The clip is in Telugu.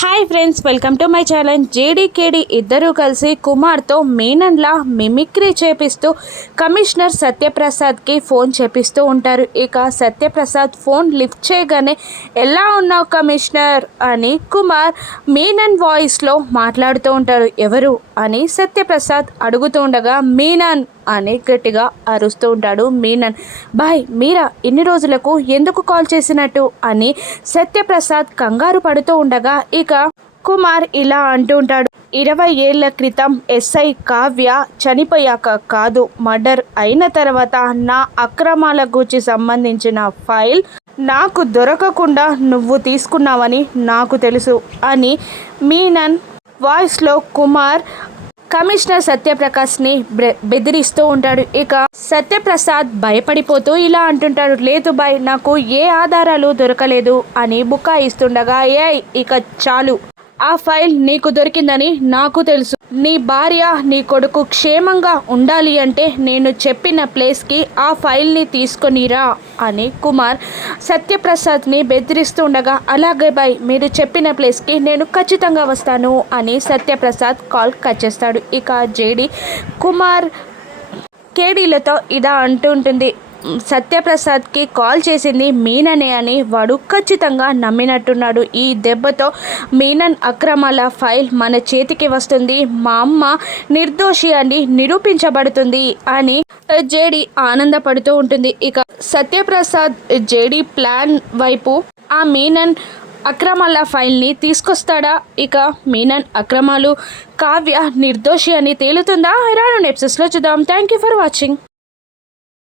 Hi friends, welcome to my channel. జేడీకేడి ఇద్దరూ కలిసి కుమార్తో మీనన్లా మిమిక్రీ చేపిస్తూ కమిషనర్ సత్యప్రసాద్కి ఫోన్ చేపిస్తూ ఉంటారు. ఇక సత్యప్రసాద్ ఫోన్ లిఫ్ట్ చేయగానే ఎలా ఉన్నావు కమిషనర్ అని కుమార్ మీనన్ వాయిస్లో మాట్లాడుతూ ఉంటారు. ఎవరు అని సత్యప్రసాద్ అడుగుతూ ఉండగా మీనన్ అని గట్టిగా అరుస్తూ ఉంటాడు మీనన్. బాయ్ మీరా ఇన్ని రోజులకు ఎందుకు కాల్ చేసినట్టు అని సత్యప్రసాద్ కంగారు పడుతూ ఉండగా ఇక కుమార్ ఇలా అంటూ ఉంటాడు. 20 ఏళ్ల క్రితం ఎస్ఐ కావ్య చనిపోయాక కాదు, మర్డర్ అయిన తర్వాత నా అక్రమాల గురించి సంబంధించిన ఫైల్ నాకు దొరకకుండా నువ్వు తీసుకున్నావని నాకు తెలుసు అని మీనన్ వాయిస్లో కుమార్ కమిషనర్ సత్యప్రకాష్ని బెదిరిస్తూ ఉంటాడు. ఇక సత్యప్రసాద్ భయపడిపోతూ ఇలా అంటుంటాడు. లేదు బాయ్, నాకు ఏ ఆధారాలు దొరకలేదు అని బుకాయిస్తుండగా ఇక చాలు, ఆ ఫైల్ నీకు దొరికిందని నాకు తెలుసు. నీ భార్య నీ కొడుకు క్షేమంగా ఉండాలి అంటే నేను చెప్పిన ప్లేస్కి ఆ ఫైల్ని తీసుకొనిరా అని కుమార్ సత్యప్రసాద్ని బెదిరిస్తుండగా అలాగే బాయ్, మీరు చెప్పిన ప్లేస్కి నేను ఖచ్చితంగా వస్తాను అని సత్యప్రసాద్ కాల్ కట్ చేస్తాడు. ఇక జేడి కుమార్ కేడీలతో ఇలా అంటుంటుంది. సత్యప్రసాద్కి కాల్ చేసింది మీననే అని వాడు ఖచ్చితంగా నమ్మినట్టున్నాడు. ఈ దెబ్బతో మీనన్ అక్రమాల ఫైల్ మన చేతికి వస్తుంది, మా అమ్మ నిర్దోషి అని నిరూపించబడుతుంది అని జేడి ఆనందపడుతూ ఉంటుంది. ఇక సత్యప్రసాద్ జేడి ప్లాన్ వైపు ఆ మీనన్ అక్రమాల ఫైల్ని తీసుకొస్తాడా? ఇక మీనన్ అక్రమాలు కావ్య నిర్దోషి అని తేలుతుందా? రాను ఎపిసోడ్స్లో చూద్దాం. Thank you for watching.